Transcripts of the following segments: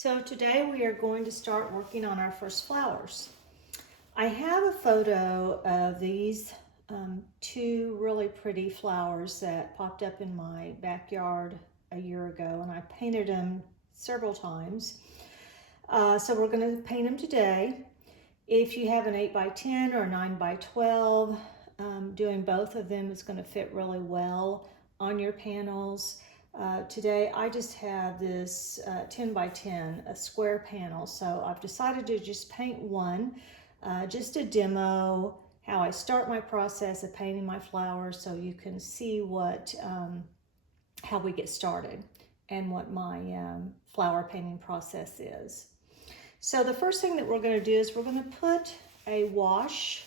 So today we are going to start working on our first flowers. I have a photo of these two really pretty flowers that popped up in my backyard a year ago, and I painted them several times. So we're going to paint them today. If you have an 8x10 or 9x12, doing both of them is going to fit really well on your panels. Today I just have this 10x10, a square panel, so I've decided to just paint one, just to demo how I start my process of painting my flowers, so you can see what how we get started and what my flower painting process is. So the first thing that we're going to do is we're going to put a wash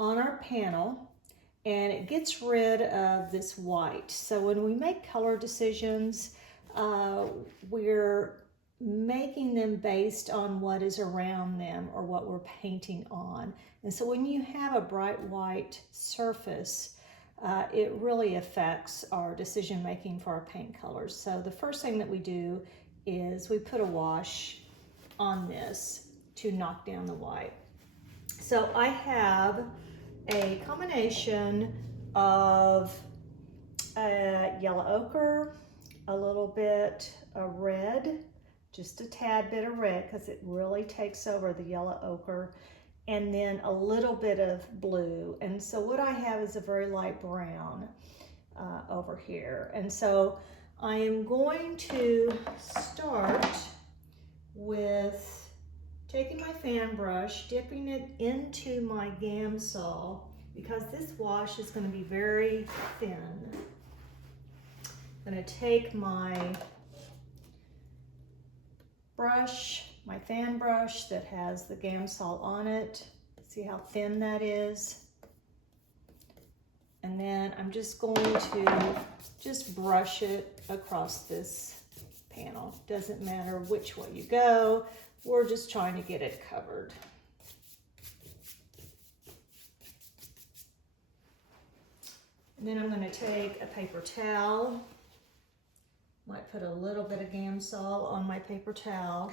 on our panel, and it gets rid of this white. So when we make color decisions, we're making them based on what is around them or what we're painting on. And so when you have a bright white surface, it really affects our decision making for our paint colors. So the first thing that we do is we put a wash on this to knock down the white. So I have a combination of yellow ochre, a little bit of red, just a tad bit of red because it really takes over the yellow ochre, and then a little bit of blue. And so what I have is a very light brown over here. And so I am going to start with taking my fan brush, dipping it into my Gamsol, because this wash is going to be very thin. I'm going to take my brush, my fan brush that has the Gamsol on it. See how thin that is? And then I'm just going to just brush it across this panel. Doesn't matter which way you go. We're just trying to get it covered. And then I'm going to take a paper towel. Might put a little bit of Gamsol on my paper towel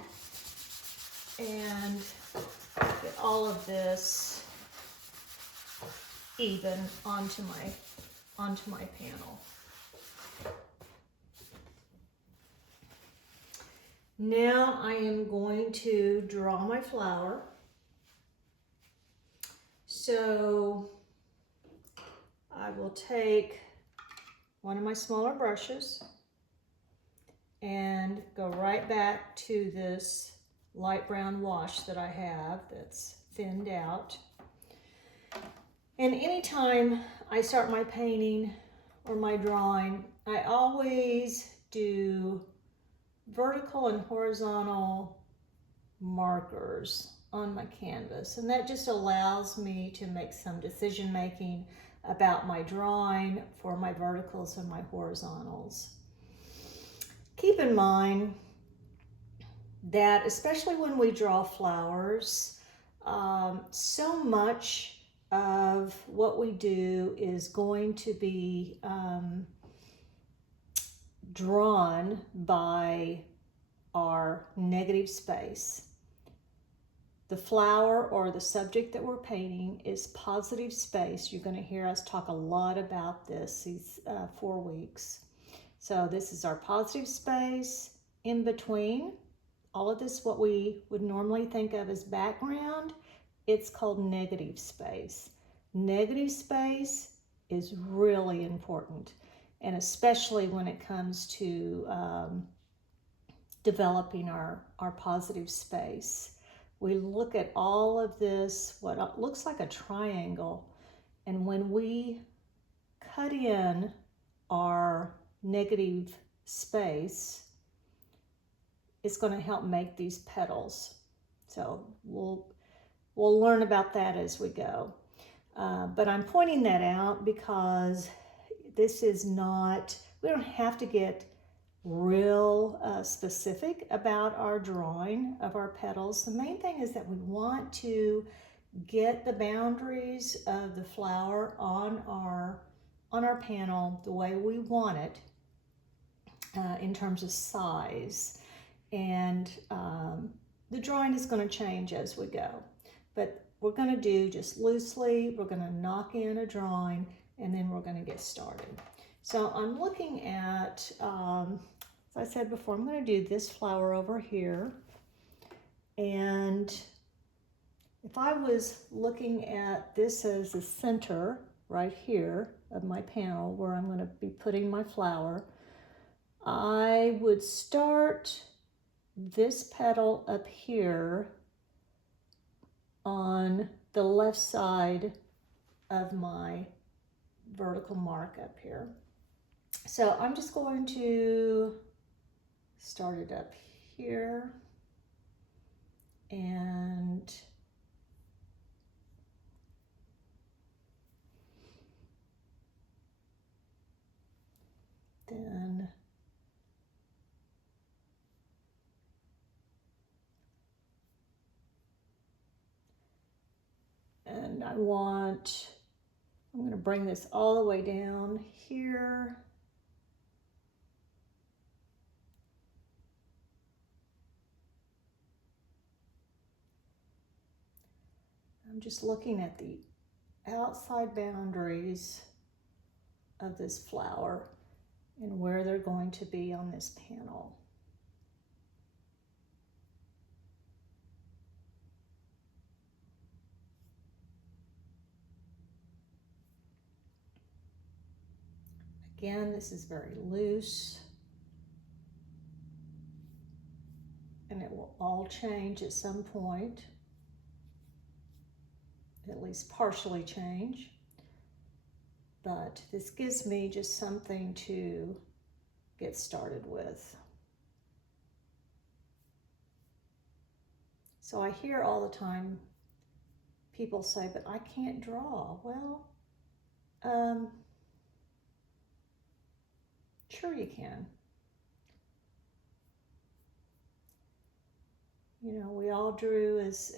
and get all of this even onto my panel. Now I am going to draw my flower. So I will take one of my smaller brushes and go right back to this light brown wash that I have that's thinned out. And anytime I start my painting or my drawing, I always do vertical and horizontal markers on my canvas, and that just allows me to make some decision making about my drawing for my verticals and my horizontals. Keep in mind that especially when we draw flowers, so much of what we do is going to be drawn by our negative space. The flower or the subject that we're painting is positive space. You're going to hear us talk a lot about this these 4 weeks. So this is our positive space. In between all of this, what we would normally think of as background, it's called negative space. Negative space is really important, and especially when it comes to developing our positive space. We look at all of this, what looks like a triangle, and when we cut in our negative space, it's going to help make these petals. So we'll learn about that as we go. But I'm pointing that out because this is not, we don't have to get real specific about our drawing of our petals. The main thing is that we want to get the boundaries of the flower on our panel the way we want it in terms of size. and the drawing is going to change as we go. But we're going to do just loosely, we're going to knock in a drawing, and then we're going to get started. So I'm looking at, as I said before, I'm going to do this flower over here. And if I was looking at this as the center right here of my panel where I'm going to be putting my flower, I would start this petal up here on the left side of my vertical mark up here. So I'm just going to start it up here and then I'm going to bring this all the way down here. I'm just looking at the outside boundaries of this flower and where they're going to be on this panel. Again, this is very loose, and it will all change at some point, at least partially change. But this gives me just something to get started with. So I hear all the time people say, but I can't draw. Well, sure you can. You know, we all drew as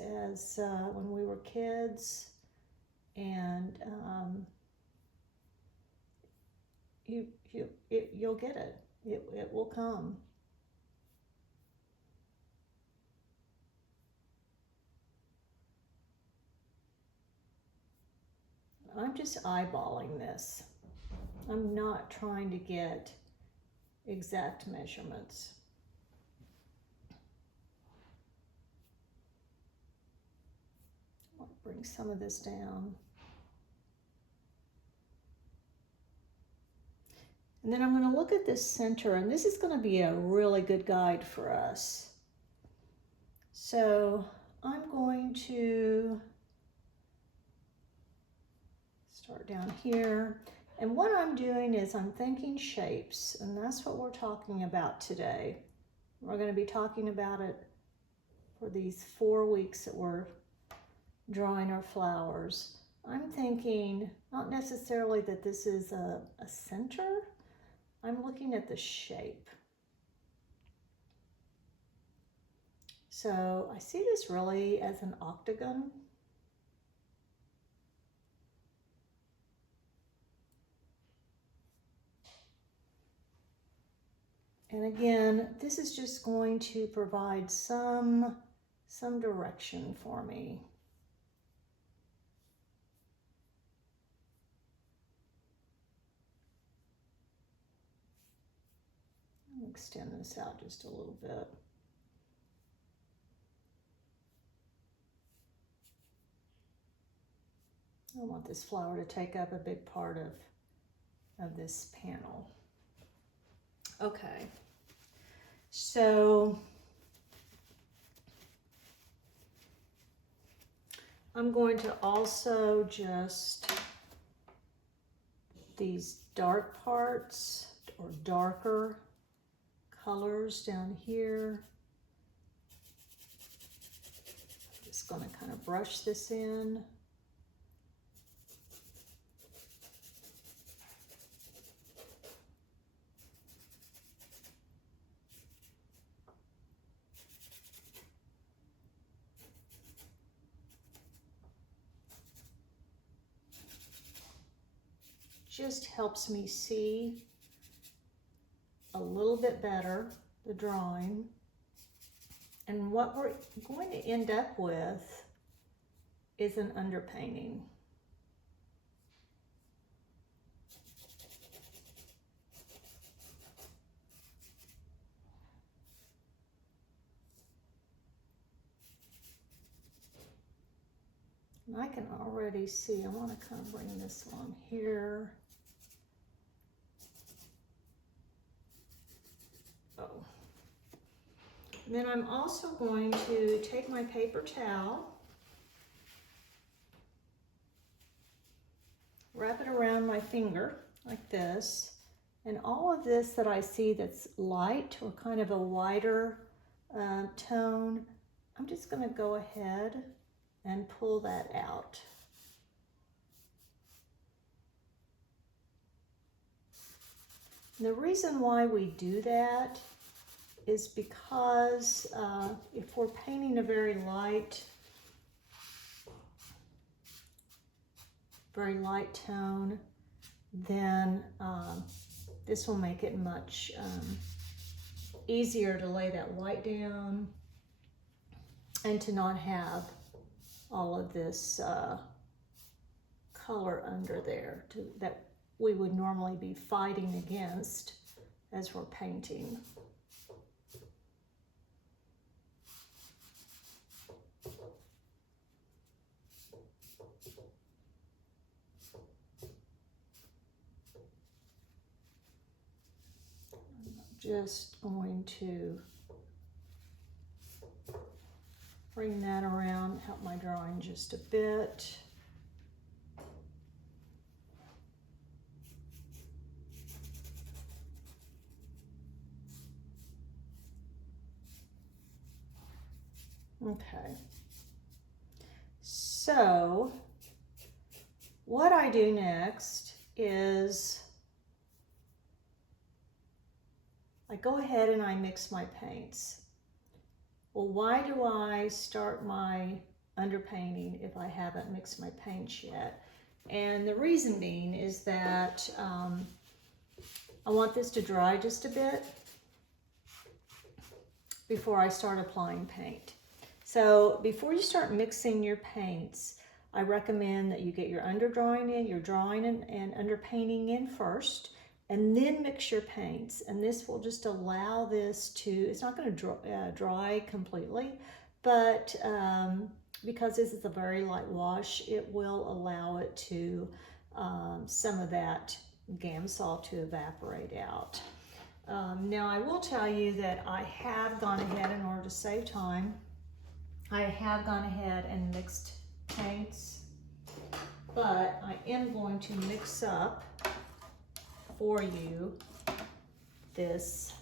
when we were kids, and you'll get it. It will come. I'm just eyeballing this. I'm not trying to get exact measurements. I'll bring some of this down. And then I'm going to look at this center, and this is going to be a really good guide for us. So I'm going to start down here. And what I'm doing is I'm thinking shapes, and that's what we're talking about today. We're going to be talking about it for these 4 weeks that we're drawing our flowers. I'm thinking not necessarily that this is a center. I'm looking at the shape. So I see this really as an octagon. And again, this is just going to provide some direction for me. I'll extend this out just a little bit. I want this flower to take up a big part of this panel. Okay, so I'm going to also just these dark parts or darker colors down here. I'm just going to kind of brush this in. Just helps me see a little bit better the drawing. And what we're going to end up with is an underpainting. And I can already see, I want to kind of bring this on here. Oh. And then I'm also going to take my paper towel, wrap it around my finger like this, and all of this that I see that's light or kind of a wider tone, I'm just going to go ahead and pull that out. And the reason why we do that is because if we're painting a very light tone, then this will make it much easier to lay that white down and to not have all of this color under there that we would normally be fighting against as we're painting. Just going to bring that around, help my drawing just a bit. Okay. So what I do next is I go ahead and I mix my paints. Well, why do I start my underpainting if I haven't mixed my paints yet? And the reason being is that I want this to dry just a bit before I start applying paint. So before you start mixing your paints, I recommend that you get your underdrawing in, your drawing and underpainting in first, and then mix your paints. And this will just allow this to, it's not going to dry completely, but because this is a very light wash, it will allow it to, some of that Gamsol to evaporate out. Now I will tell you that I have gone ahead, in order to save time, I have gone ahead and mixed paints, but I am going to mix up for you this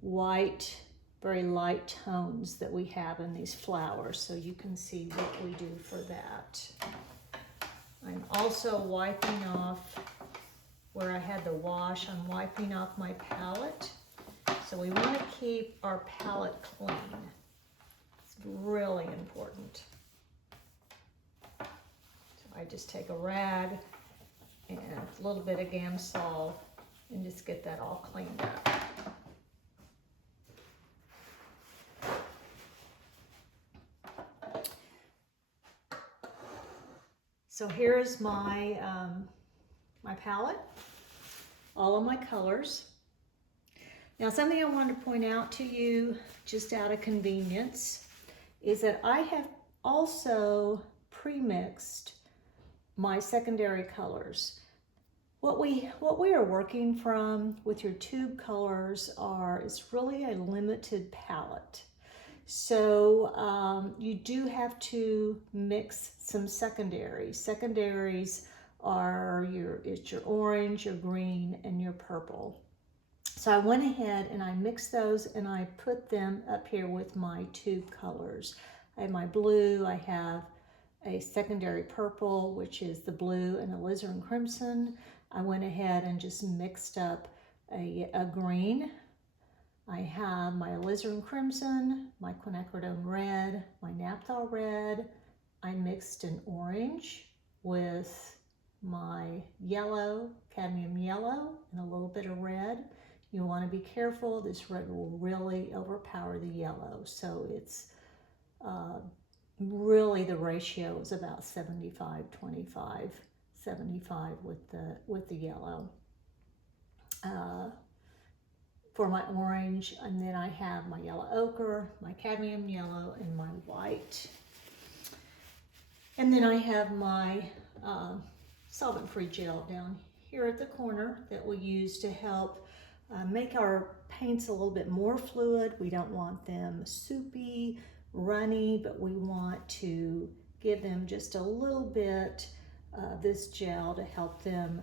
white, very light tones that we have in these flowers, so you can see what we do for that. I'm also wiping off where I had the wash. I'm wiping off my palette. So we want to keep our palette clean. It's really important. So I just take a rag and a little bit of Gamsol and just get that all cleaned up. So here's my my palette, all of my colors. Now, something I wanted to point out to you, just out of convenience, is that I have also pre-mixed my secondary colors. What we are working from with your tube colors is really a limited palette. So you do have to mix some secondaries. Secondaries are your orange, your green, and your purple. So I went ahead and I mixed those and I put them up here with my tube colors. I have my blue, I have a secondary purple, which is the blue and alizarin crimson. I went ahead and just mixed up a green. I have my alizarin crimson, my quinacridone red, my naphthol red. I mixed an orange with my yellow, cadmium yellow, and a little bit of red. You want to be careful. This red will really overpower the yellow. So it's really the ratio is about 75-25, 75 with the yellow. For my orange, and then I have my yellow ochre, my cadmium yellow, and my white. And then I have my solvent-free gel down here at the corner that we'll use to help make our paints a little bit more fluid. We don't want them soupy, runny, but we want to give them just a little bit of this gel to help them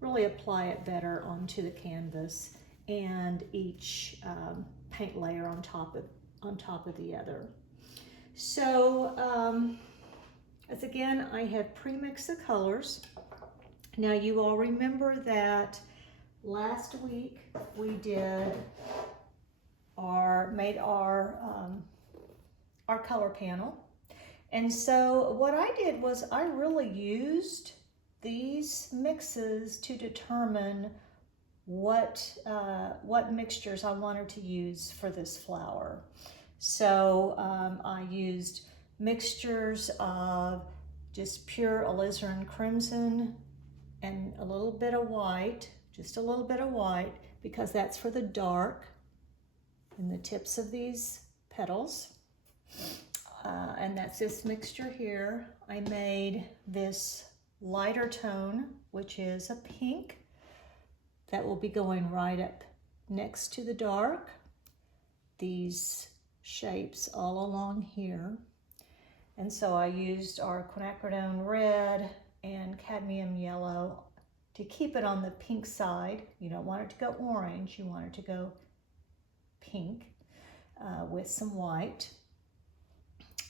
really apply it better onto the canvas and each paint layer on top of the other. So as again, I have pre-mixed the colors. Now you all remember that last week we did made our color panel. And so what I did was I really used these mixes to determine what mixtures I wanted to use for this flower. So I used mixtures of just pure alizarin crimson and a little bit of white, just a little bit of white, because that's for the dark in the tips of these petals. And that's this mixture here. I made this lighter tone, which is a pink, that will be going right up next to the dark. These shapes all along here. And so I used our quinacridone red and cadmium yellow to keep it on the pink side. You don't want it to go orange, you want it to go pink with some white.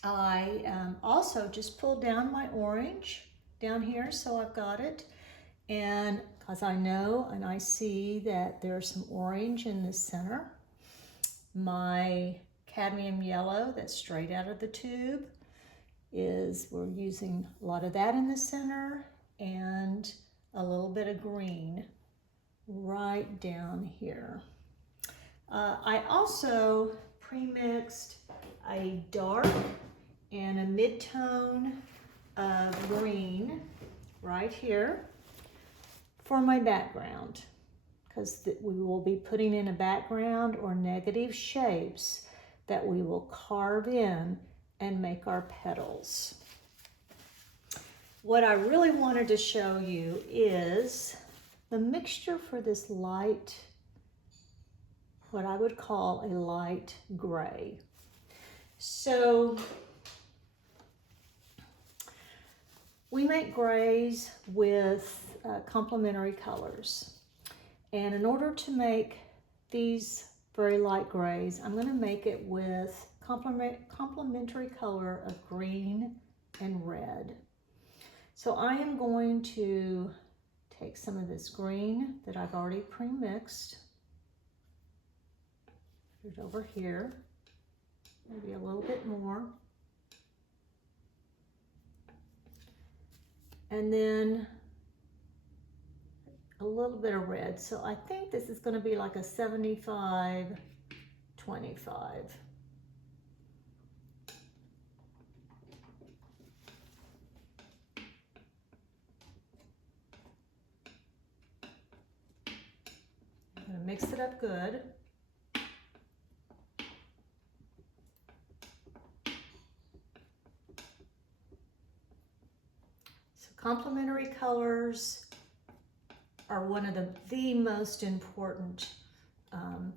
I also just pulled down my orange down here, so I've got it. And because I know and I see that there's some orange in the center, my cadmium yellow that's straight out of the tube we're using a lot of that in the center and a little bit of green right down here. I also pre-mixed a dark and a mid-tone of green right here for my background, because we will be putting in a background or negative shapes that we will carve in and make our petals. What I really wanted to show you is the mixture for this light, what I would call a light gray. So we make grays with complementary colors. And in order to make these very light grays, I'm going to make it with complementary color of green and red. So I am going to take some of this green that I've already pre-mixed, put it over here, maybe a little bit more. And then a little bit of red. So I think this is going to be like a 75-25. I'm going to mix it up good. Complementary colors are one of the most important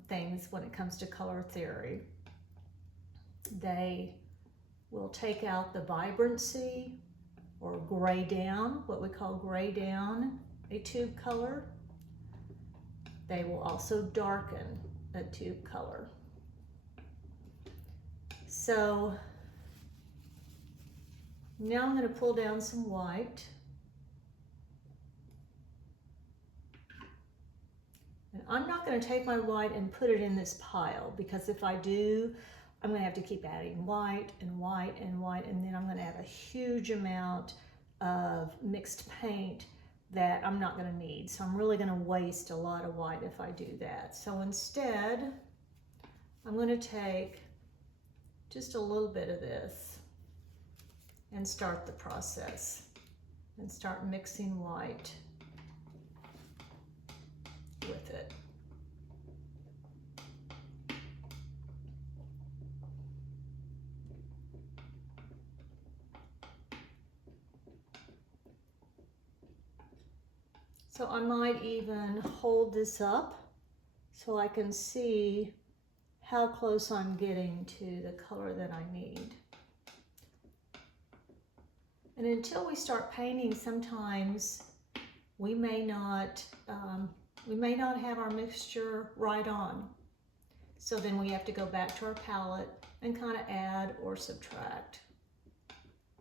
things when it comes to color theory. They will take out the vibrancy or gray down, what we call gray down a tube color. They will also darken a tube color. So now I'm going to pull down some white. And I'm not going to take my white and put it in this pile, because if I do, I'm going to have to keep adding white and white and white, and then I'm going to have a huge amount of mixed paint that I'm not going to need. So I'm really going to waste a lot of white if I do that. So instead, I'm going to take just a little bit of this and start the process and start mixing white with it. So I might even hold this up so I can see how close I'm getting to the color that I need. And until we start painting, sometimes we may not have our mixture right on. So then we have to go back to our palette and kind of add or subtract.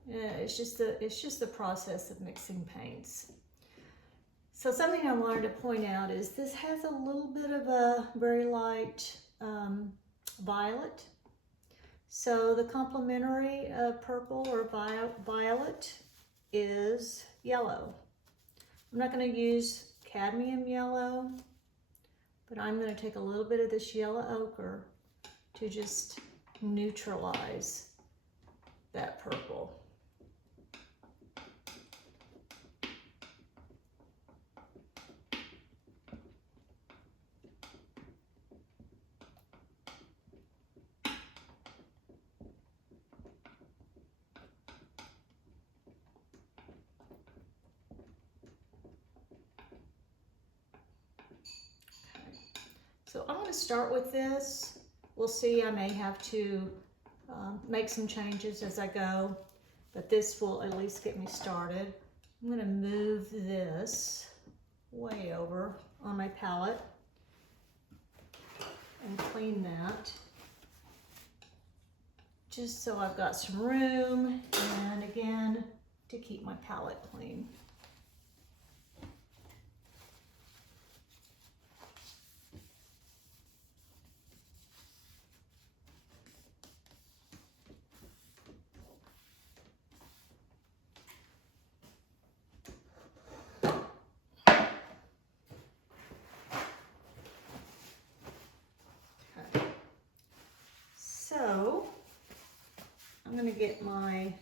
It's just the process of mixing paints. So something I wanted to point out is this has a little bit of a very light violet. So the complementary purple or violet is yellow. I'm not going to use cadmium yellow, but I'm going to take a little bit of this yellow ochre to just neutralize that purple. So I'm going to start with this. We'll see, I may have to make some changes as I go, but this will at least get me started. I'm going to move this way over on my palette and clean that, just so I've got some room, and again, to keep my palette clean. So I'm going to get my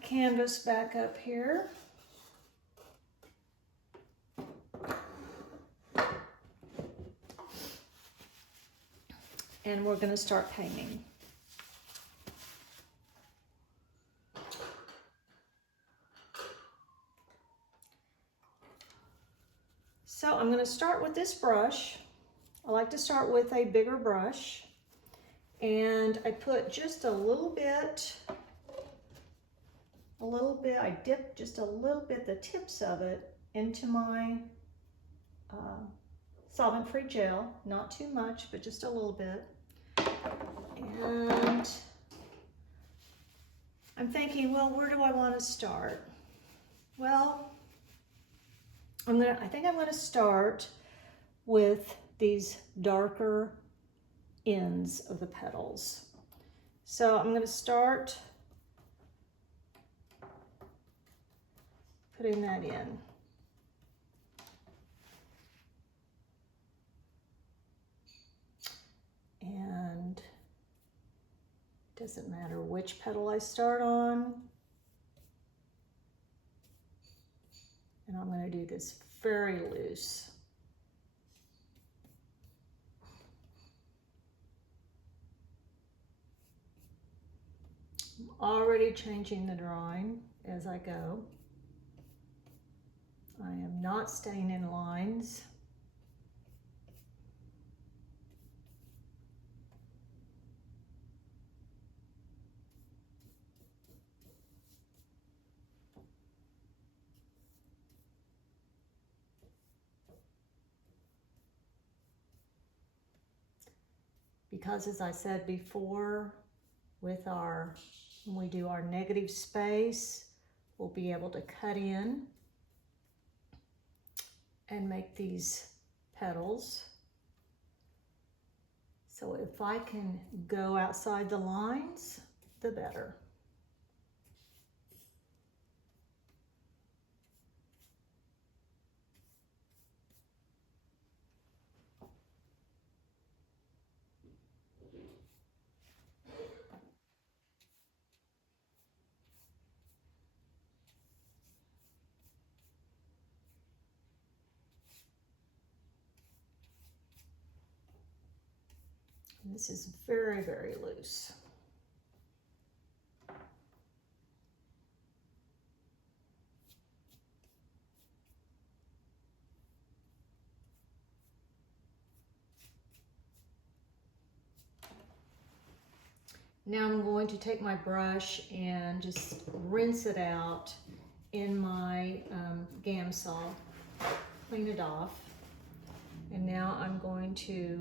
canvas back up here. And we're going to start painting. So I'm going to start with this brush. I like to start with a bigger brush, and I put just a little bit, I dip just a little bit, the tips of it, into my solvent-free gel. Not too much, but just a little bit. And I'm thinking, well, where do I want to start? Well, I think I'm going to start with these darker ends of the petals. So I'm going to start putting that in. And it doesn't matter which petal I start on. And I'm going to do this very loose. I'm already changing the drawing as I go. I am not staying in lines. Because as I said before, when we do our negative space, we'll be able to cut in and make these petals. So if I can go outside the lines, the better. This is very, very loose. Now I'm going to take my brush and just rinse it out in my Gamsol, clean it off. And now I'm going to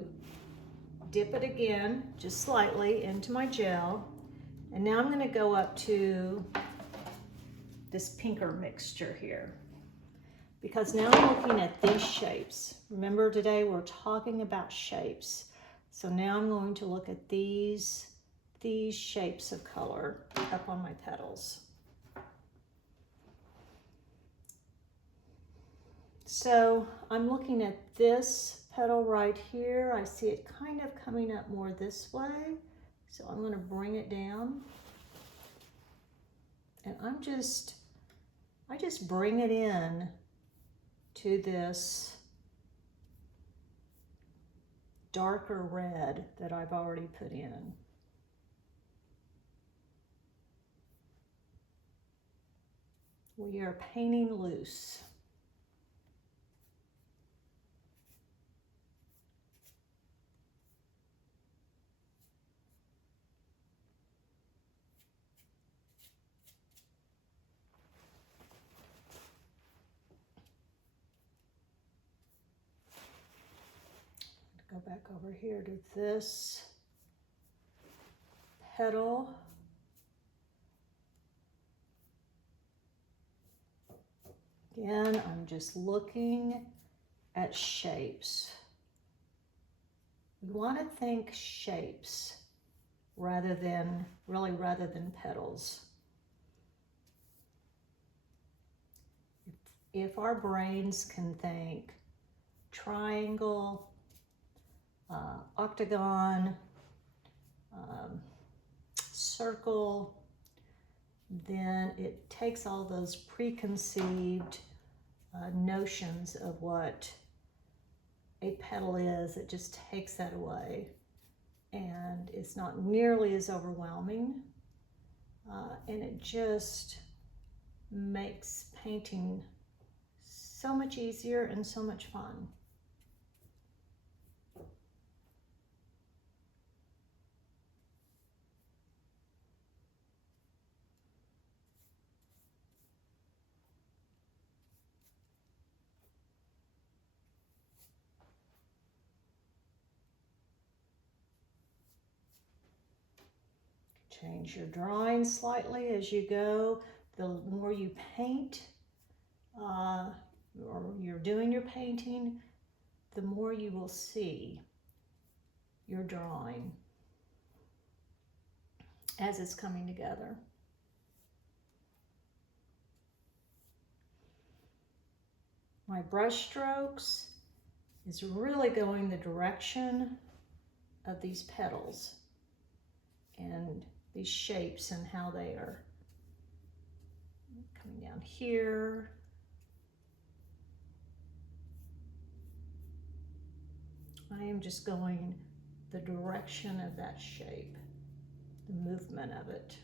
dip it again, just slightly, into my gel. And now I'm gonna go up to this pinker mixture here, because now I'm looking at these shapes. Remember, today we're talking about shapes. So now I'm going to look at these shapes of color up on my petals. So I'm looking at this petal right here. I see it kind of coming up more this way. So I'm going to bring it down. And I just bring it in to this darker red that I've already put in. We are painting loose. Go back over here to this petal. Again, I'm just looking at shapes. We want to think shapes rather than petals. If our brains can think triangle, octagon, circle, then it takes all those preconceived notions of what a petal is. It just takes that away, and it's not nearly as overwhelming, and it just makes painting so much easier and so much fun. Change your drawing slightly as you go. The more you paint, or you're doing your painting, the more you will see your drawing as it's coming together. My brush strokes is really going the direction of these petals and these shapes and how they are coming down here. I am just going the direction of that shape, the movement of it.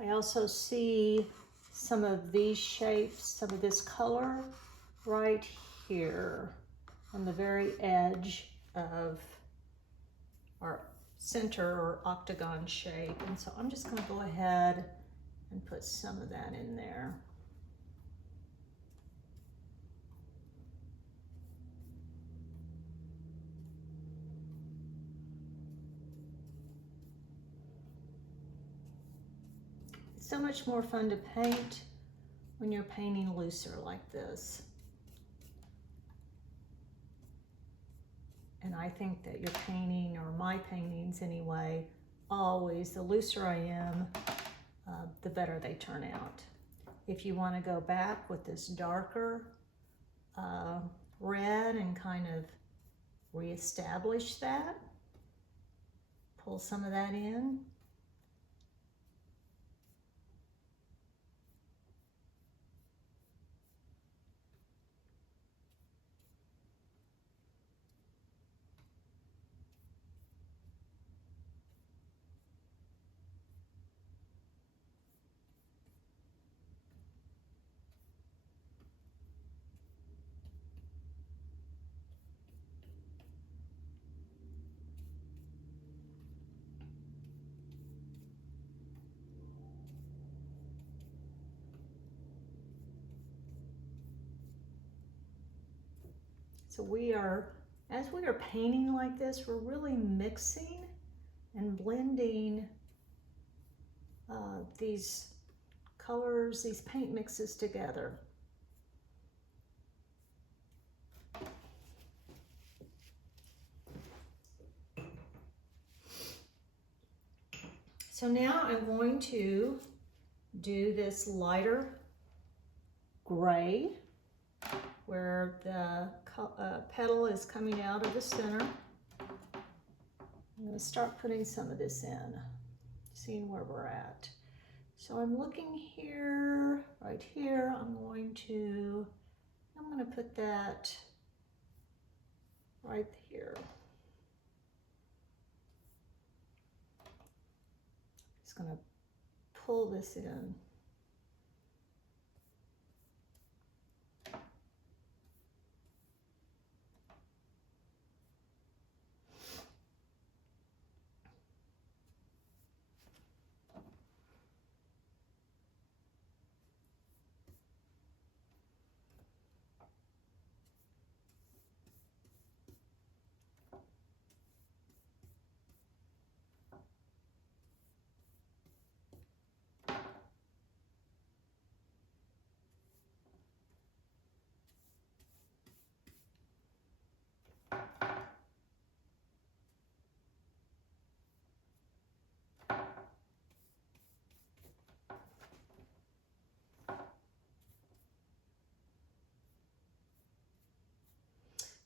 I also see some of these shapes, some of this color right here on the very edge of our center or octagon shape. And so I'm just going to go ahead and put some of that in there. So much more fun to paint when you're painting looser like this. And I think that your painting, or my paintings anyway, always, the looser I am, the better they turn out. If you want to go back with this darker red and kind of reestablish that. Pull some of that in. So as we are painting like this, we're really mixing and blending these colors, these paint mixes together. So now I'm going to do this lighter gray where the petal is coming out of the center. I'm going to start putting some of this in, seeing where we're at. So I'm looking here, right here. I'm going to put that right here. Just going to pull this in.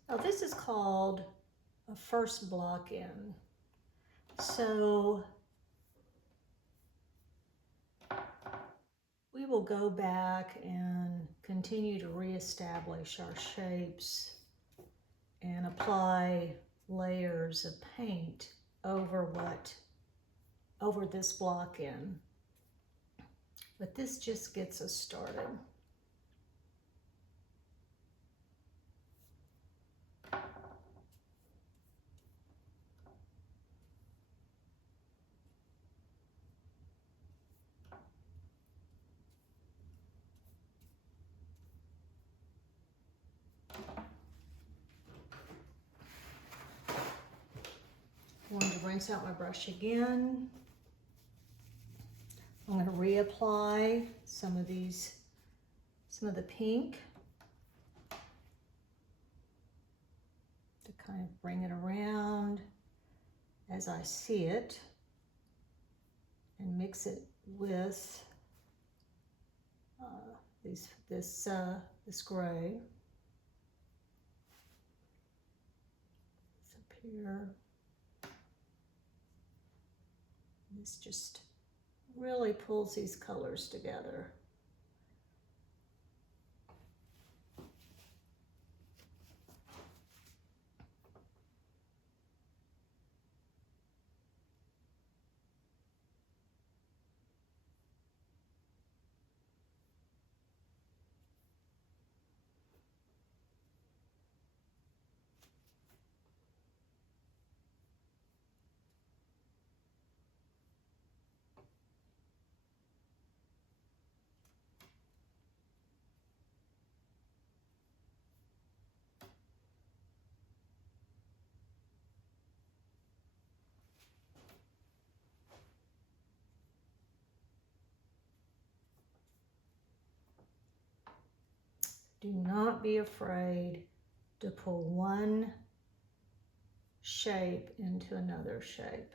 Now this is called a first block in. So we will go back and continue to reestablish our shapes and apply layers of paint over this block in. But this just gets us started. I'm going to rinse out my brush again. I'm going to reapply some of the pink to kind of bring it around as I see it and mix it with this gray. It's up here. This just really pulls these colors together. Do not be afraid to pull one shape into another shape.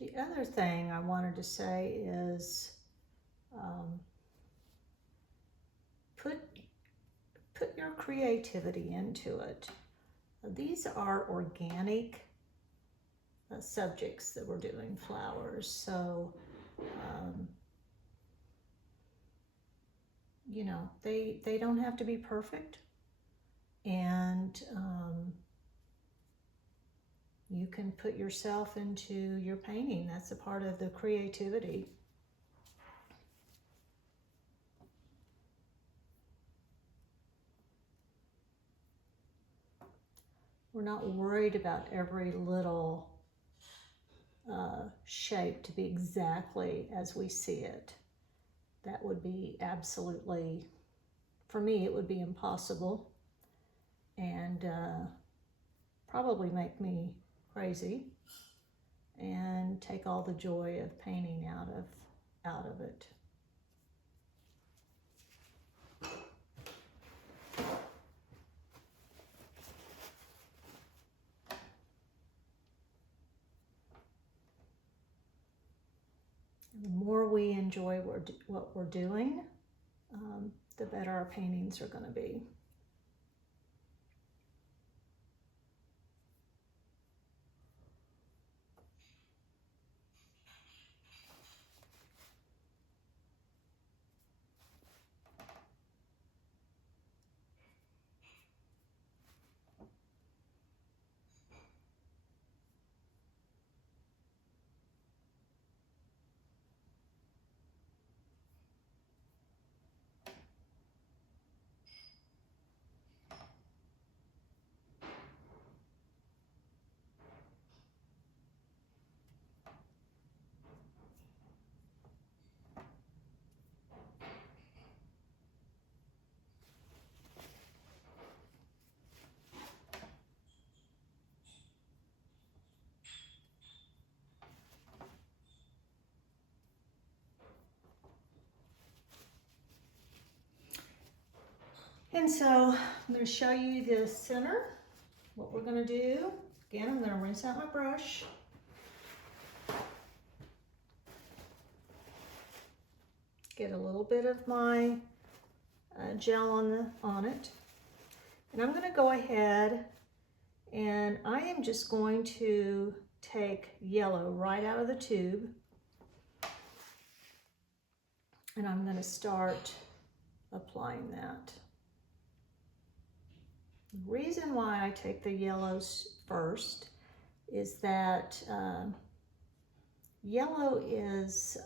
The other thing I wanted to say is put your creativity into it. These are organic subjects that we're doing, flowers. So, you know, they don't have to be perfect. And you can put yourself into your painting. That's a part of the creativity. We're not worried about every little shape to be exactly as we see it. That would be absolutely, for me, it would be impossible and probably make me crazy and take all the joy of painting out of it. The more we enjoy what we're doing, the better our paintings are going to be. And so I'm going to show you the center, what we're going to do. Again, I'm going to rinse out my brush. Get a little bit of my gel on it. And I'm going to go ahead and I am just going to take yellow right out of the tube. And I'm going to start applying that. The reason why I take the yellows first is that yellow is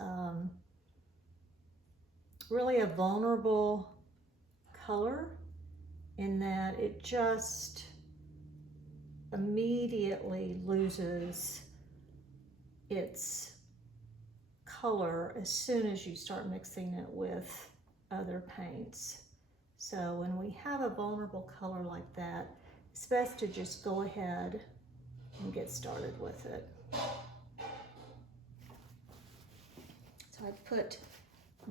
really a vulnerable color in that it just immediately loses its color as soon as you start mixing it with other paints. So when we have a vulnerable color like that, it's best to just go ahead and get started with it. So I put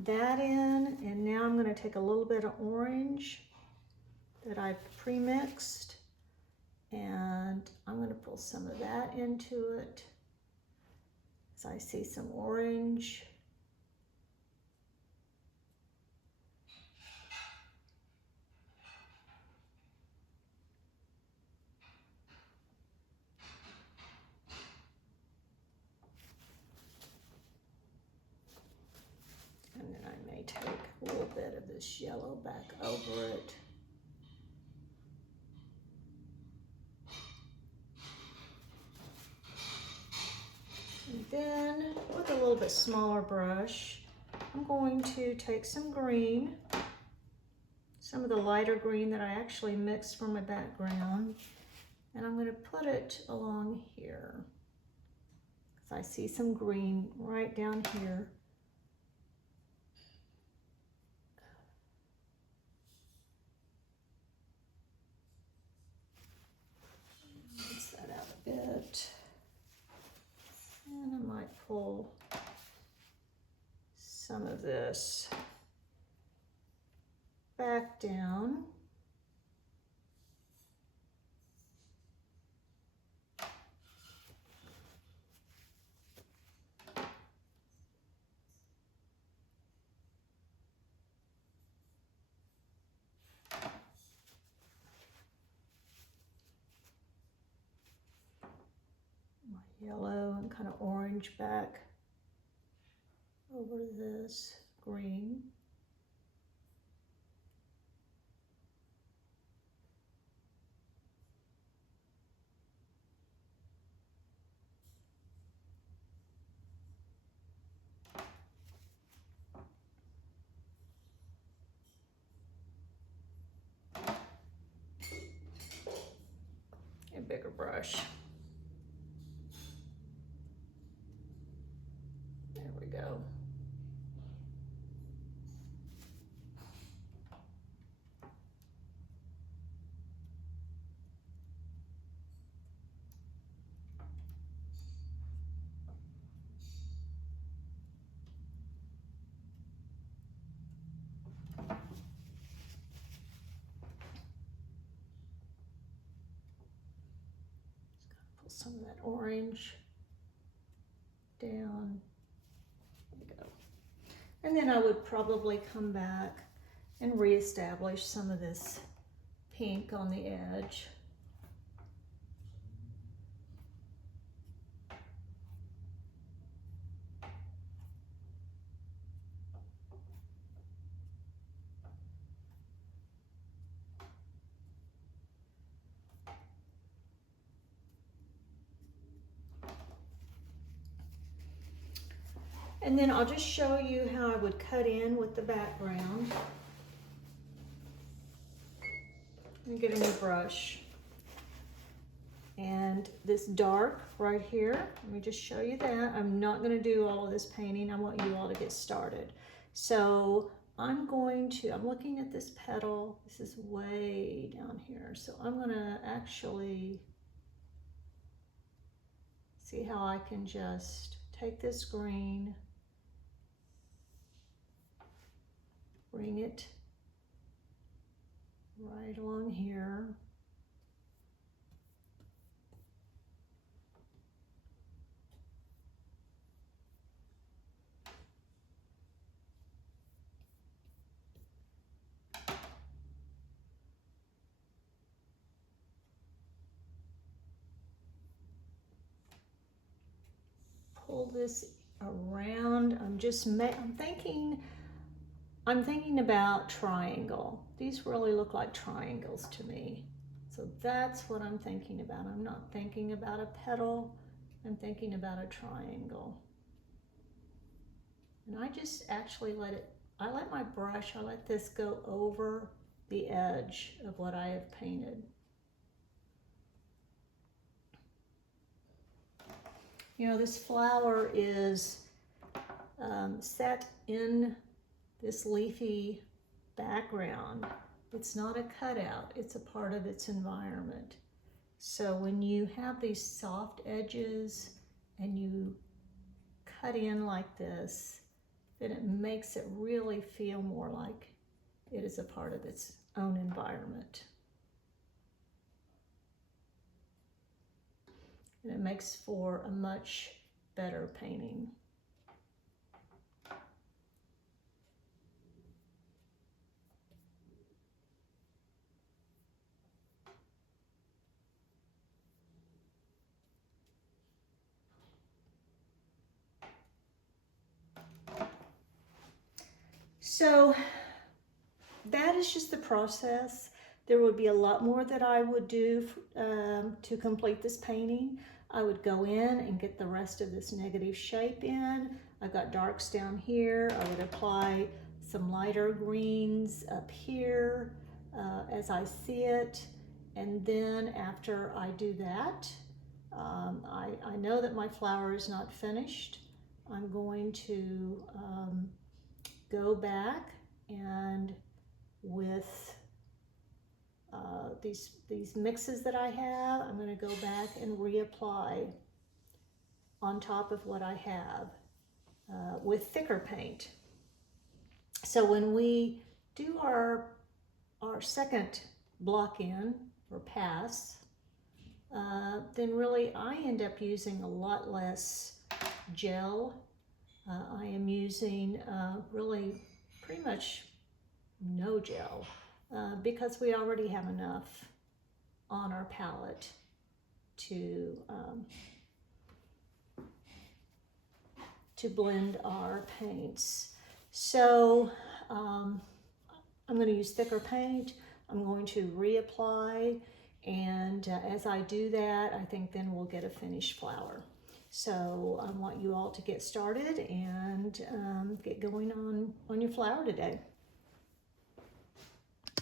that in, and now I'm going to take a little bit of orange that I've pre-mixed, and I'm going to pull some of that into it. So I see some orange. And then I may take a little bit of this yellow back over it. And then with a little bit smaller brush, I'm going to take some green, some of the lighter green that I actually mixed for my background, and I'm going to put it along here. So I see some green right down here. Rinse that out a bit. And I might pull some of this back down. yellow and kind of orange back over this green. A bigger brush. There we go. Pull some of that orange down. There we go. And then I would probably come back and reestablish some of this pink on the edge. And then I'll just show you how I would cut in with the background. I'm getting a brush. And this dark right here, let me just show you that. I'm not going to do all of this painting. I want you all to get started. So I'm looking at this petal. This is way down here. So I'm going to actually see how I can just take this green, bring it right along here. Pull this around. I'm thinking about triangle. These really look like triangles to me. So that's what I'm thinking about. I'm not thinking about a petal. I'm thinking about a triangle. And I just actually let my brush, I let this go over the edge of what I have painted. You know, this flower is set in this leafy background. It's not a cutout, it's a part of its environment. So when you have these soft edges and you cut in like this, then it makes it really feel more like it is a part of its own environment. And it makes for a much better painting. So that is just the process. There would be a lot more that I would do to complete this painting. I would go in and get the rest of this negative shape in. I've got darks down here. I would apply some lighter greens up here as I see it. And then after I do that, I know that my flower is not finished. I'm going to go back and with these mixes that I have, I'm going to go back and reapply on top of what I have with thicker paint. So when we do our second block in or pass, then really I end up using a lot less gel. I am using really pretty much no gel because we already have enough on our palette to to blend our paints. So I'm going to use thicker paint. I'm going to reapply, and as I do that, I think then we'll get a finished flower. So I want you all to get started and get going on your flower today.